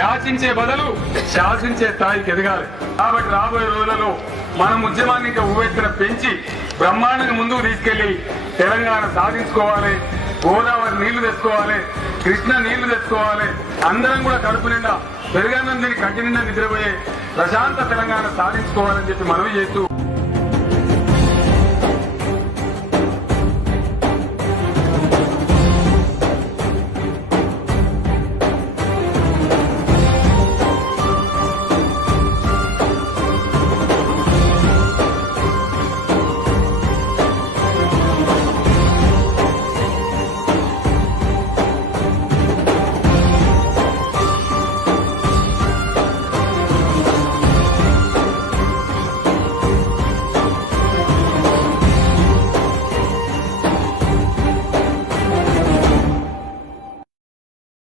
యాచించే బదులు శాసించే స్థాయికి ఎదగాలి. కాబట్టి రాబోయే రోజులలో మనం ఉద్యమాన్ని ఇంకా ఉవ్వెత్తున పెంచి బ్రహ్మాండంగా ముందుకు తీసుకెళ్లి తెలంగాణ సాధించుకోవాలి. గోదావరి నీళ్లు తెచ్చుకోవాలి, కృష్ణ నీళ్లు తెచ్చుకోవాలి. అందరం కూడా కడుపు నిండా పెరుగన్నం తిని కంటి నిండా నిద్రపోయే ప్రశాంత తెలంగాణ సాధించుకోవాలని చెప్పి మనవి చేస్తూ